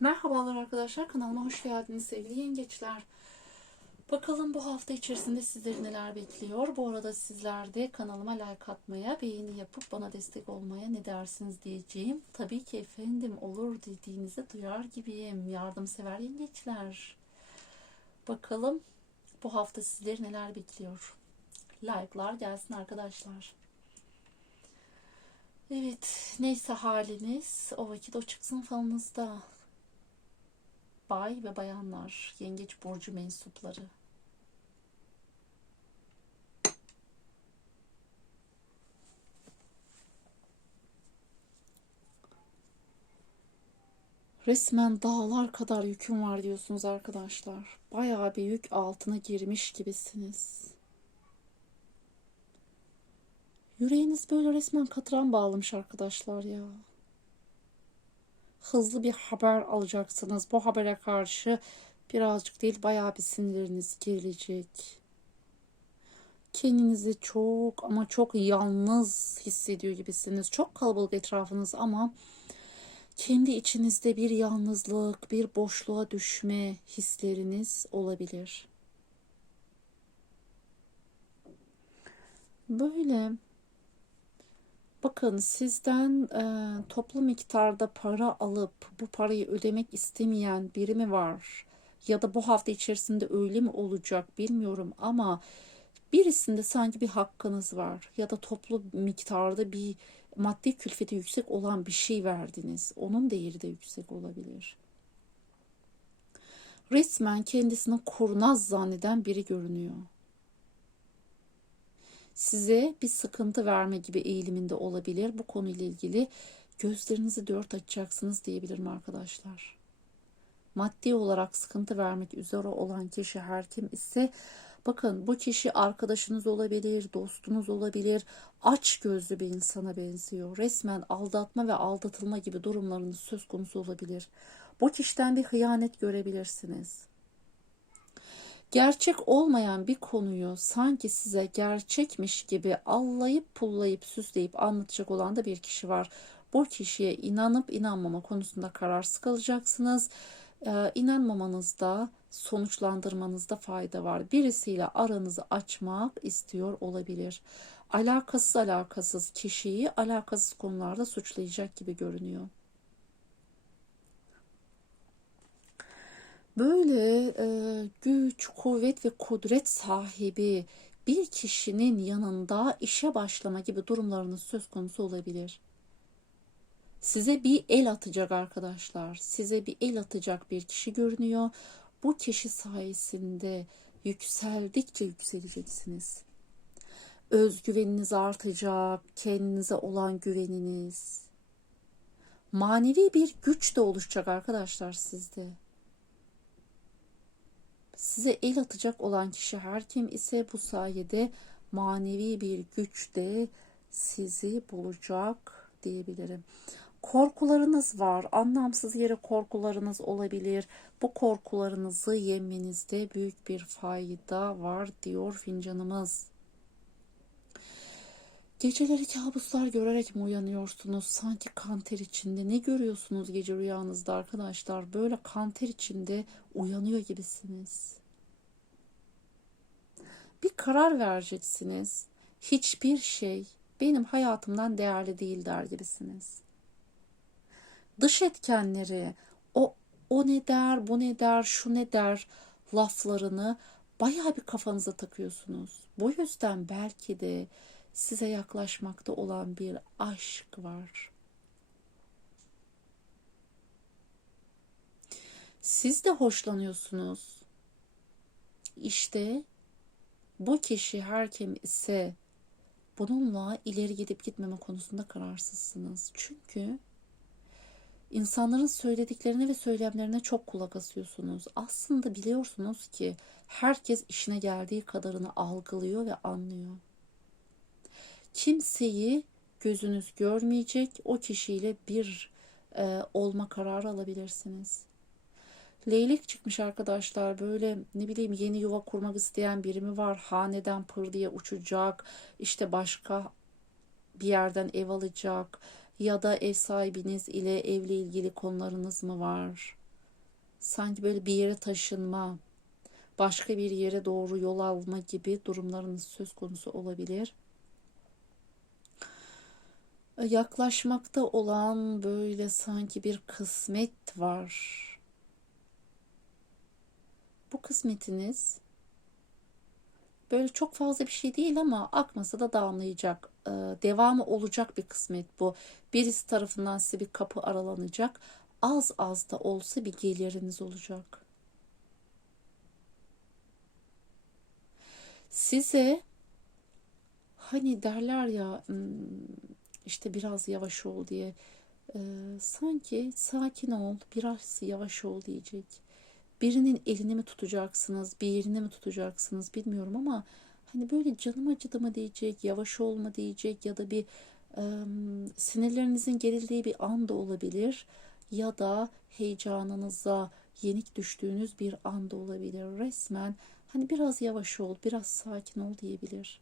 Merhabalar arkadaşlar kanalıma hoş geldiniz sevgili yengeçler. Bakalım bu hafta içerisinde sizleri neler bekliyor. Bu arada sizler de kanalıma like atmaya, beğeni yapıp bana destek olmaya ne dersiniz diyeceğim. Tabii ki efendim olur dediğinizi duyar gibiyim. Yardımsever yengeçler. Bakalım bu hafta sizleri neler bekliyor. Like'lar gelsin arkadaşlar. Evet, neyse haliniz o vakit o çıksın falınızda. Bay ve bayanlar, yengeç burcu mensupları. Resmen dağlar kadar yüküm var diyorsunuz arkadaşlar. Bayağı bir yük altına girmiş gibisiniz. Yüreğiniz böyle resmen katran bağlamış arkadaşlar ya. Hızlı bir haber alacaksınız. Bu habere karşı birazcık değil bayağı bir siniriniz gerilecek. Kendinizi çok ama çok yalnız hissediyor gibisiniz. Çok kalabalık etrafınız ama kendi içinizde bir yalnızlık, bir boşluğa düşme hisleriniz olabilir. Böyle bakın sizden e, toplu miktarda para alıp bu parayı ödemek istemeyen biri mi var? Ya da bu hafta içerisinde öyle mi olacak bilmiyorum ama birisinde sanki bir hakkınız var ya da toplu miktarda bir maddi külfeti yüksek olan bir şey verdiniz. Onun değeri de yüksek olabilir. Resmen kendisini kurnaz zanneden biri görünüyor. Size bir sıkıntı verme gibi eğiliminde olabilir. Bu konuyla ilgili gözlerinizi dört açacaksınız diyebilirim arkadaşlar. Maddi olarak sıkıntı vermek üzere olan kişi her kim ise Bakın bu kişi arkadaşınız olabilir, dostunuz olabilir, aç gözlü bir insana benziyor. Resmen aldatma ve aldatılma gibi durumlarınız söz konusu olabilir. Bu kişiden bir hıyanet görebilirsiniz. Gerçek olmayan bir konuyu sanki size gerçekmiş gibi allayıp pullayıp süsleyip anlatacak olan da bir kişi var. Bu kişiye inanıp inanmama konusunda kararsız kalacaksınız. Ee, inanmamanızda sonuçlandırmanızda fayda var. Birisiyle aranızı açmak istiyor olabilir. Alakasız alakasız kişiyi alakasız konularda suçlayacak gibi görünüyor. Böyle e, güç, kuvvet ve kudret sahibi bir kişinin yanında işe başlama gibi durumlarınız söz konusu olabilir. Size bir el atacak arkadaşlar. Size bir el atacak bir kişi görünüyor. Bu kişi sayesinde yükseldikçe yükseleceksiniz. Özgüveniniz artacak, kendinize olan güveniniz. Manevi bir güç de oluşacak arkadaşlar sizde. Size el atacak olan kişi her kim ise bu sayede manevi bir güç de sizi bulacak diyebilirim. Korkularınız var. Anlamsız yere korkularınız olabilir. Bu korkularınızı yemenizde büyük bir fayda var diyor fincanımız. Geceleri kabuslar görerek mi uyanıyorsunuz? Sanki kanter içinde. Ne görüyorsunuz gece rüyanızda arkadaşlar? Böyle kanter içinde uyanıyor gibisiniz. Bir karar vereceksiniz. Hiçbir şey benim hayatımdan değerli değil der gibisiniz dış etkenleri o o ne der, bu ne der, şu ne der laflarını bayağı bir kafanıza takıyorsunuz. Bu yüzden belki de size yaklaşmakta olan bir aşk var. Siz de hoşlanıyorsunuz. İşte bu kişi her kim ise bununla ileri gidip gitmeme konusunda kararsızsınız. Çünkü İnsanların söylediklerine ve söylemlerine çok kulak asıyorsunuz. Aslında biliyorsunuz ki herkes işine geldiği kadarını algılıyor ve anlıyor. Kimseyi gözünüz görmeyecek o kişiyle bir e, olma kararı alabilirsiniz. Leylek çıkmış arkadaşlar böyle ne bileyim yeni yuva kurmak isteyen biri mi var? Haneden pır diye uçacak işte başka bir yerden ev alacak ya da ev sahibiniz ile evle ilgili konularınız mı var? Sanki böyle bir yere taşınma, başka bir yere doğru yol alma gibi durumlarınız söz konusu olabilir. Yaklaşmakta olan böyle sanki bir kısmet var. Bu kısmetiniz böyle çok fazla bir şey değil ama akmasa da damlayacak. Ee, devamı olacak bir kısmet bu. Birisi tarafından size bir kapı aralanacak. Az az da olsa bir geliriniz olacak. Size hani derler ya işte biraz yavaş ol diye sanki sakin ol biraz yavaş ol diyecek birinin elini mi tutacaksınız, bir yerini mi tutacaksınız bilmiyorum ama hani böyle canım acıdı mı diyecek, yavaş olma diyecek ya da bir e, sinirlerinizin gerildiği bir an da olabilir ya da heyecanınıza yenik düştüğünüz bir an da olabilir. Resmen hani biraz yavaş ol, biraz sakin ol diyebilir.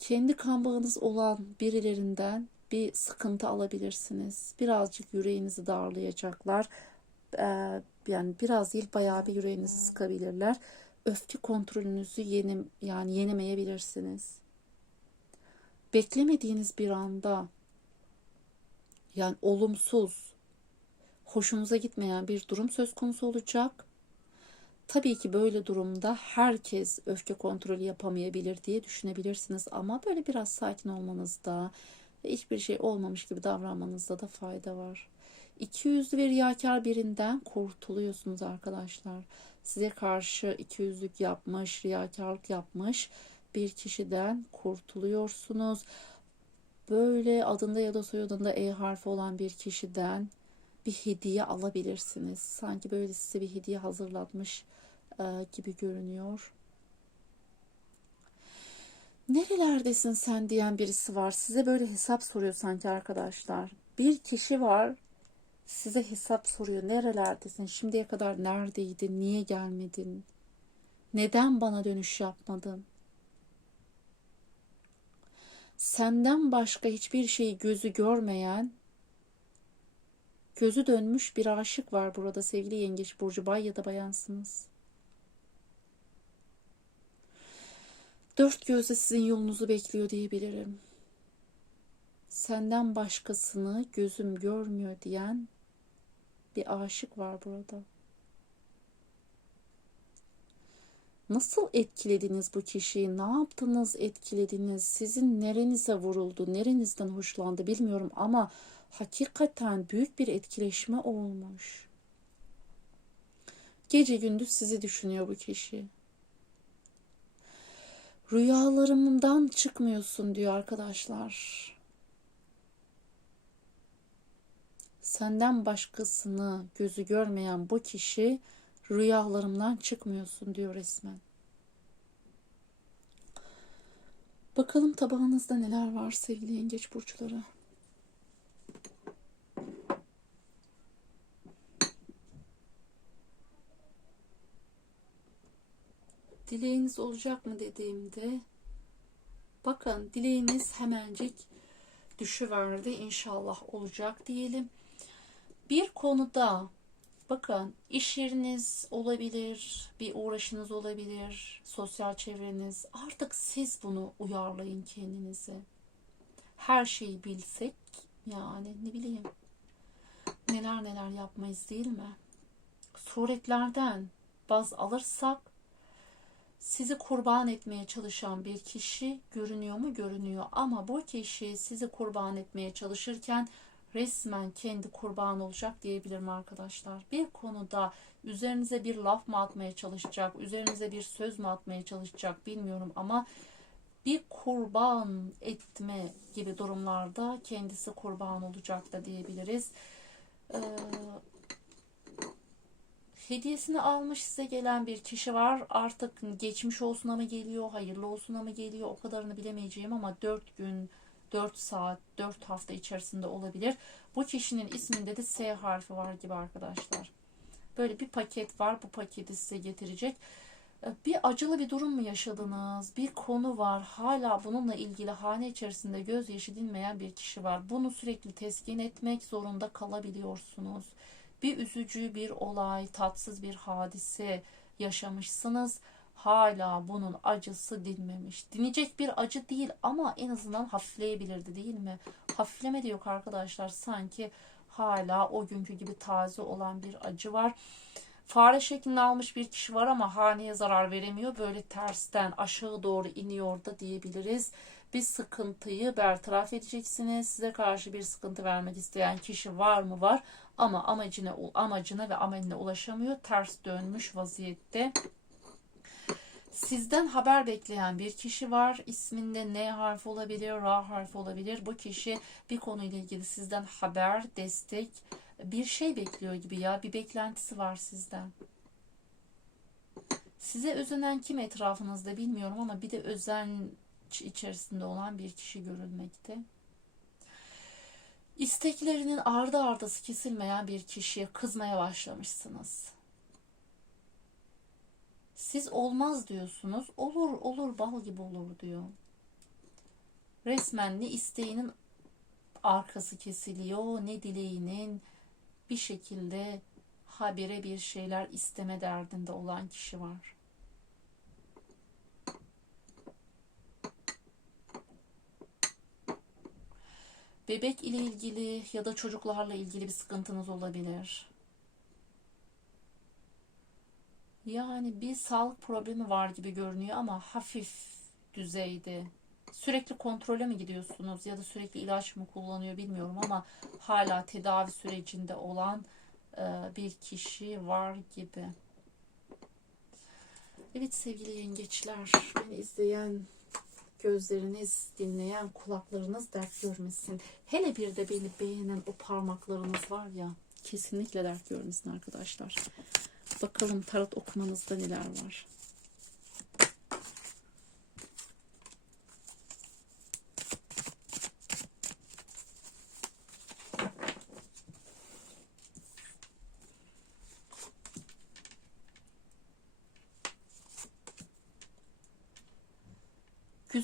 Kendi kan bağınız olan birilerinden bir sıkıntı alabilirsiniz. Birazcık yüreğinizi darlayacaklar. Ee, yani biraz değil bayağı bir yüreğinizi sıkabilirler. Öfke kontrolünüzü yeni yani yenemeyebilirsiniz. Beklemediğiniz bir anda yani olumsuz, hoşunuza gitmeyen bir durum söz konusu olacak. Tabii ki böyle durumda herkes öfke kontrolü yapamayabilir diye düşünebilirsiniz ama böyle biraz sakin olmanızda, ve hiçbir şey olmamış gibi davranmanızda da fayda var. İki yüzlü ve riyakar birinden kurtuluyorsunuz arkadaşlar. Size karşı iki yüzlük yapmış, riyakarlık yapmış bir kişiden kurtuluyorsunuz. Böyle adında ya da soyadında E harfi olan bir kişiden bir hediye alabilirsiniz. Sanki böyle size bir hediye hazırlatmış gibi görünüyor nerelerdesin sen diyen birisi var. Size böyle hesap soruyor sanki arkadaşlar. Bir kişi var size hesap soruyor. Nerelerdesin? Şimdiye kadar neredeydin? Niye gelmedin? Neden bana dönüş yapmadın? Senden başka hiçbir şeyi gözü görmeyen, gözü dönmüş bir aşık var burada sevgili yengeç burcu bay ya da bayansınız. Dört gözle sizin yolunuzu bekliyor diyebilirim. Senden başkasını gözüm görmüyor diyen bir aşık var burada. Nasıl etkilediniz bu kişiyi? Ne yaptınız etkilediniz? Sizin nerenize vuruldu? Nerenizden hoşlandı bilmiyorum ama hakikaten büyük bir etkileşme olmuş. Gece gündüz sizi düşünüyor bu kişi. Rüyalarımdan çıkmıyorsun diyor arkadaşlar. Senden başkasını gözü görmeyen bu kişi rüyalarımdan çıkmıyorsun diyor resmen. Bakalım tabağınızda neler var sevgili yengeç burçları. Dileğiniz olacak mı dediğimde bakın dileğiniz hemencik düşüverdi inşallah olacak diyelim. Bir konuda bakın iş yeriniz olabilir, bir uğraşınız olabilir, sosyal çevreniz artık siz bunu uyarlayın kendinize. Her şeyi bilsek yani ne bileyim neler neler yapmayız değil mi? Suretlerden baz alırsak sizi kurban etmeye çalışan bir kişi görünüyor mu? Görünüyor. Ama bu kişi sizi kurban etmeye çalışırken resmen kendi kurban olacak diyebilirim arkadaşlar. Bir konuda üzerinize bir laf mı atmaya çalışacak, üzerinize bir söz mü atmaya çalışacak bilmiyorum ama bir kurban etme gibi durumlarda kendisi kurban olacak da diyebiliriz. Ee, hediyesini almış size gelen bir kişi var. Artık geçmiş olsuna mı geliyor, hayırlı olsuna mı geliyor o kadarını bilemeyeceğim ama 4 gün, 4 saat, 4 hafta içerisinde olabilir. Bu kişinin isminde de S harfi var gibi arkadaşlar. Böyle bir paket var. Bu paketi size getirecek. E, Bir acılı bir durum mu yaşadınız? Bir konu var. Hala bununla ilgili hane içerisinde gözyaşı dinmeyen bir kişi var. Bunu sürekli teskin etmek zorunda kalabiliyorsunuz. Bir üzücü bir olay, tatsız bir hadise yaşamışsınız. Hala bunun acısı dinmemiş. Dinecek bir acı değil ama en azından hafifleyebilirdi değil mi? Hafifleme de yok arkadaşlar. Sanki hala o günkü gibi taze olan bir acı var. Fare şeklini almış bir kişi var ama haneye zarar veremiyor. Böyle tersten aşağı doğru iniyor da diyebiliriz. Bir sıkıntıyı bertaraf edeceksiniz. Size karşı bir sıkıntı vermek isteyen kişi var mı? Var. Ama amacına, amacına ve ameline ulaşamıyor. Ters dönmüş vaziyette. Sizden haber bekleyen bir kişi var. İsminde N harfi olabilir, R harfi olabilir. Bu kişi bir konuyla ilgili sizden haber, destek, bir şey bekliyor gibi ya. Bir beklentisi var sizden. Size özenen kim etrafınızda bilmiyorum ama bir de özen içerisinde olan bir kişi görülmekte. İsteklerinin ardı ardası kesilmeyen bir kişiye kızmaya başlamışsınız. Siz olmaz diyorsunuz. Olur olur bal gibi olur diyor. Resmen ne isteğinin arkası kesiliyor ne dileğinin bir şekilde habire bir şeyler isteme derdinde olan kişi var. Bebek ile ilgili ya da çocuklarla ilgili bir sıkıntınız olabilir. Yani bir sağlık problemi var gibi görünüyor ama hafif düzeyde. Sürekli kontrole mi gidiyorsunuz ya da sürekli ilaç mı kullanıyor bilmiyorum ama hala tedavi sürecinde olan e, bir kişi var gibi. Evet sevgili yengeçler, beni izleyen gözleriniz, dinleyen kulaklarınız dert görmesin. Hele bir de beni beğenen o parmaklarınız var ya, kesinlikle dert görmesin arkadaşlar. Bakalım tarot okumanızda neler var.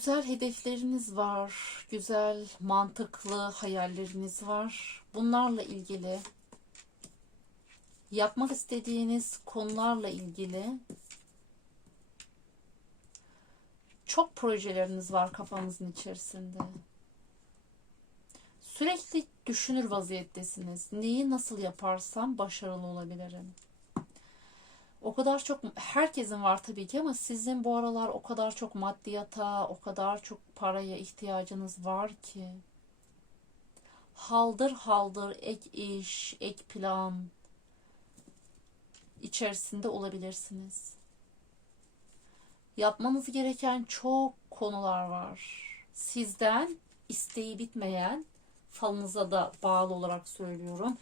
Güzel hedefleriniz var, güzel, mantıklı hayalleriniz var. Bunlarla ilgili yapmak istediğiniz konularla ilgili çok projeleriniz var kafanızın içerisinde. Sürekli düşünür vaziyettesiniz. Neyi nasıl yaparsam başarılı olabilirim. O kadar çok herkesin var tabii ki ama sizin bu aralar o kadar çok maddiyata, o kadar çok paraya ihtiyacınız var ki. Haldır haldır ek iş, ek plan içerisinde olabilirsiniz. Yapmanız gereken çok konular var. Sizden isteği bitmeyen falınıza da bağlı olarak söylüyorum.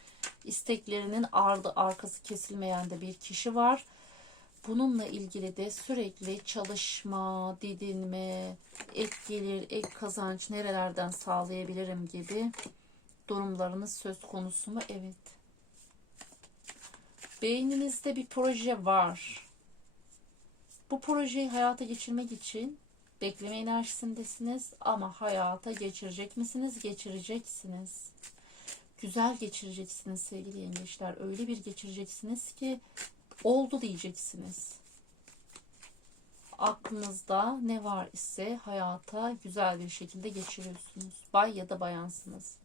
İsteklerinin ardı arkası kesilmeyen de bir kişi var. Bununla ilgili de sürekli çalışma, didinme, ek gelir, ek kazanç nerelerden sağlayabilirim gibi durumlarınız söz konusu mu? Evet. Beyninizde bir proje var. Bu projeyi hayata geçirmek için bekleme enerjisindesiniz ama hayata geçirecek misiniz? Geçireceksiniz. Güzel geçireceksiniz sevgili yengeçler. Öyle bir geçireceksiniz ki oldu diyeceksiniz. Aklınızda ne var ise hayata güzel bir şekilde geçiriyorsunuz. Bay ya da bayansınız.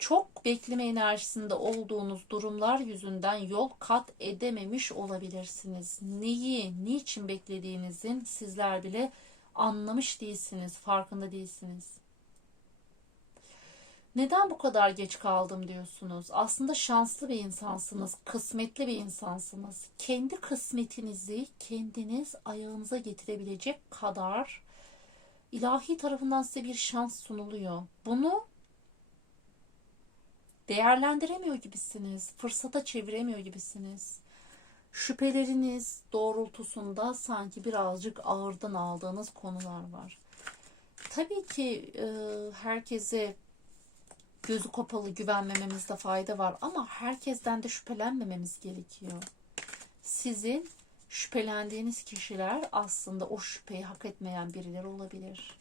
Çok bekleme enerjisinde olduğunuz durumlar yüzünden yol kat edememiş olabilirsiniz. Neyi, niçin beklediğinizin sizler bile anlamış değilsiniz, farkında değilsiniz. Neden bu kadar geç kaldım diyorsunuz? Aslında şanslı bir insansınız, kısmetli bir insansınız. Kendi kısmetinizi kendiniz ayağınıza getirebilecek kadar ilahi tarafından size bir şans sunuluyor. Bunu değerlendiremiyor gibisiniz. Fırsata çeviremiyor gibisiniz. Şüpheleriniz doğrultusunda sanki birazcık ağırdan aldığınız konular var. Tabii ki e, herkese gözü kapalı güvenmememizde fayda var ama herkesten de şüphelenmememiz gerekiyor. Sizin Şüphelendiğiniz kişiler aslında o şüpheyi hak etmeyen birileri olabilir.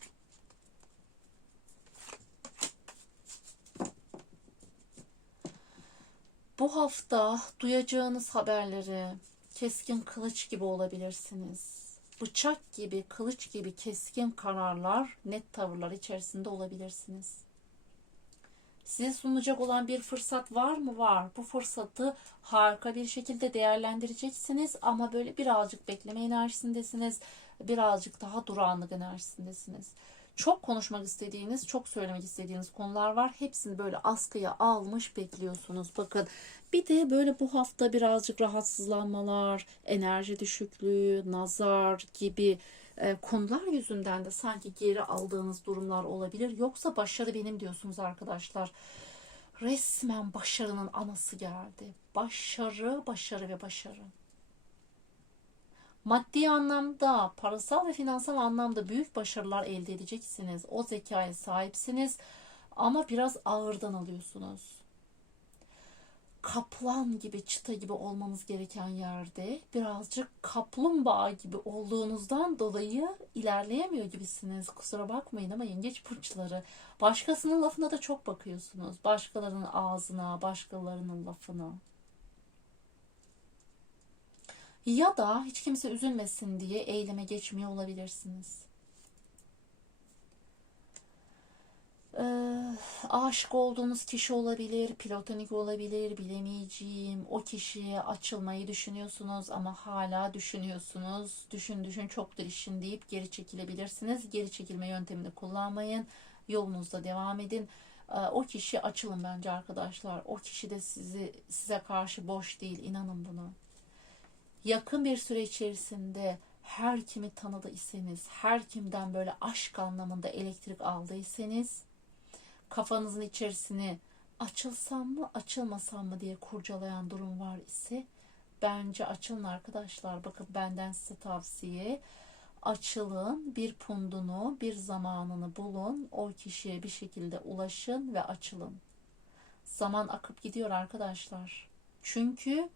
Bu hafta duyacağınız haberleri keskin kılıç gibi olabilirsiniz. Bıçak gibi, kılıç gibi keskin kararlar, net tavırlar içerisinde olabilirsiniz. Size sunulacak olan bir fırsat var mı? Var. Bu fırsatı harika bir şekilde değerlendireceksiniz ama böyle birazcık bekleme enerjisindesiniz. Birazcık daha durağanlık enerjisindesiniz. Çok konuşmak istediğiniz, çok söylemek istediğiniz konular var. Hepsini böyle askıya almış bekliyorsunuz. Bakın bir de böyle bu hafta birazcık rahatsızlanmalar, enerji düşüklüğü, nazar gibi e, konular yüzünden de sanki geri aldığınız durumlar olabilir. Yoksa başarı benim diyorsunuz arkadaşlar. Resmen başarının anası geldi. Başarı, başarı ve başarı. Maddi anlamda, parasal ve finansal anlamda büyük başarılar elde edeceksiniz. O zekaya sahipsiniz ama biraz ağırdan alıyorsunuz. Kaplan gibi, çıta gibi olmanız gereken yerde birazcık kaplumbağa gibi olduğunuzdan dolayı ilerleyemiyor gibisiniz. Kusura bakmayın ama yengeç burçları. Başkasının lafına da çok bakıyorsunuz. Başkalarının ağzına, başkalarının lafına. Ya da hiç kimse üzülmesin diye eyleme geçmiyor olabilirsiniz. Ee, aşık olduğunuz kişi olabilir, platonik olabilir, bilemeyeceğim. O kişiye açılmayı düşünüyorsunuz ama hala düşünüyorsunuz. Düşün düşün çoktur işin deyip geri çekilebilirsiniz. Geri çekilme yöntemini kullanmayın. Yolunuzda devam edin. Ee, o kişi açılın bence arkadaşlar. O kişi de sizi size karşı boş değil. inanın buna yakın bir süre içerisinde her kimi tanıdıysanız, her kimden böyle aşk anlamında elektrik aldıysanız, kafanızın içerisini açılsam mı, açılmasam mı diye kurcalayan durum var ise bence açılın arkadaşlar. Bakın benden size tavsiye. Açılın, bir pundunu, bir zamanını bulun. O kişiye bir şekilde ulaşın ve açılın. Zaman akıp gidiyor arkadaşlar. Çünkü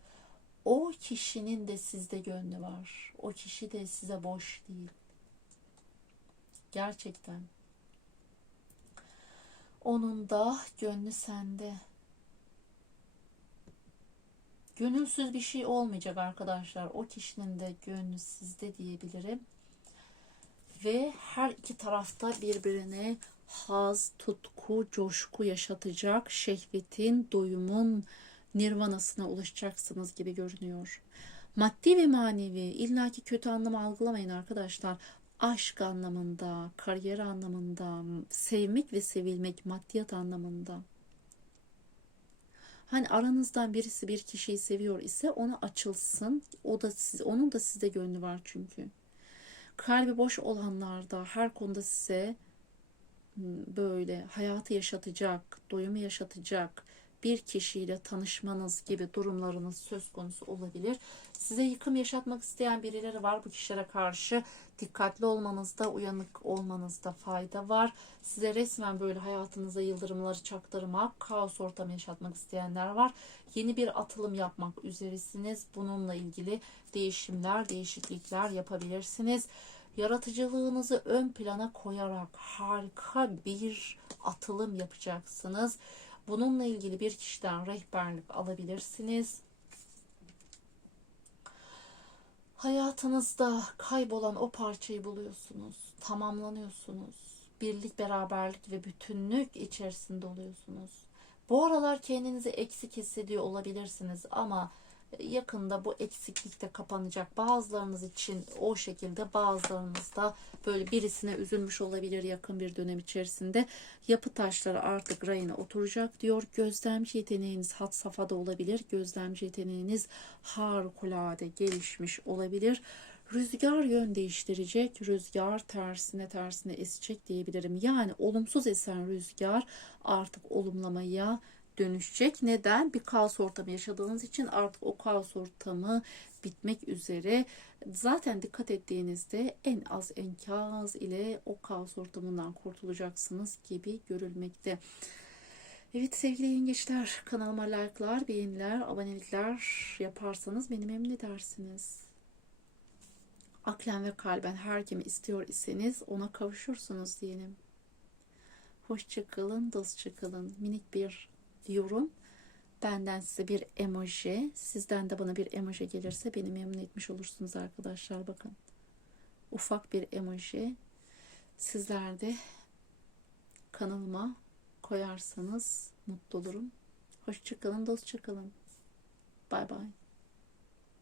o kişinin de sizde gönlü var. O kişi de size boş değil. Gerçekten. Onun da gönlü sende. Gönülsüz bir şey olmayacak arkadaşlar. O kişinin de gönlü sizde diyebilirim. Ve her iki tarafta birbirine haz, tutku, coşku yaşatacak şehvetin, doyumun, nirvanasına ulaşacaksınız gibi görünüyor. Maddi ve manevi illaki kötü anlamı algılamayın arkadaşlar. Aşk anlamında, kariyer anlamında, sevmek ve sevilmek maddiyat anlamında. Hani aranızdan birisi bir kişiyi seviyor ise ona açılsın. O da siz, onun da sizde gönlü var çünkü. Kalbi boş olanlarda her konuda size hmm, böyle hayatı yaşatacak, doyumu yaşatacak, bir kişiyle tanışmanız gibi durumlarınız söz konusu olabilir. Size yıkım yaşatmak isteyen birileri var. Bu kişilere karşı dikkatli olmanızda, uyanık olmanızda fayda var. Size resmen böyle hayatınıza yıldırımları çaktırmak, kaos ortamı yaşatmak isteyenler var. Yeni bir atılım yapmak üzeresiniz. Bununla ilgili değişimler, değişiklikler yapabilirsiniz yaratıcılığınızı ön plana koyarak harika bir atılım yapacaksınız. Bununla ilgili bir kişiden rehberlik alabilirsiniz. Hayatınızda kaybolan o parçayı buluyorsunuz, tamamlanıyorsunuz. Birlik, beraberlik ve bütünlük içerisinde oluyorsunuz. Bu aralar kendinizi eksik hissediyor olabilirsiniz ama yakında bu eksiklik de kapanacak. Bazılarınız için o şekilde bazılarınız da böyle birisine üzülmüş olabilir yakın bir dönem içerisinde. Yapı taşları artık rayına oturacak diyor. Gözlemci yeteneğiniz hat safhada olabilir. Gözlemci yeteneğiniz harikulade gelişmiş olabilir. Rüzgar yön değiştirecek, rüzgar tersine tersine esecek diyebilirim. Yani olumsuz esen rüzgar artık olumlamaya dönüşecek. Neden? Bir kaos ortamı yaşadığınız için artık o kaos ortamı bitmek üzere. Zaten dikkat ettiğinizde en az enkaz ile o kaos ortamından kurtulacaksınız gibi görülmekte. Evet sevgili yengeçler kanalıma like'lar, beğeniler, abonelikler yaparsanız beni memnun edersiniz. aklen ve kalben her kimi istiyor iseniz ona kavuşursunuz diyelim. Hoşça kalın, dostça kalın. Minik bir yorum. Benden size bir emoji, sizden de bana bir emoji gelirse beni memnun etmiş olursunuz arkadaşlar. Bakın. Ufak bir emoji. Sizler de kanalıma koyarsanız mutlu olurum. Hoşça kalın, dostça kalın. Bay bay.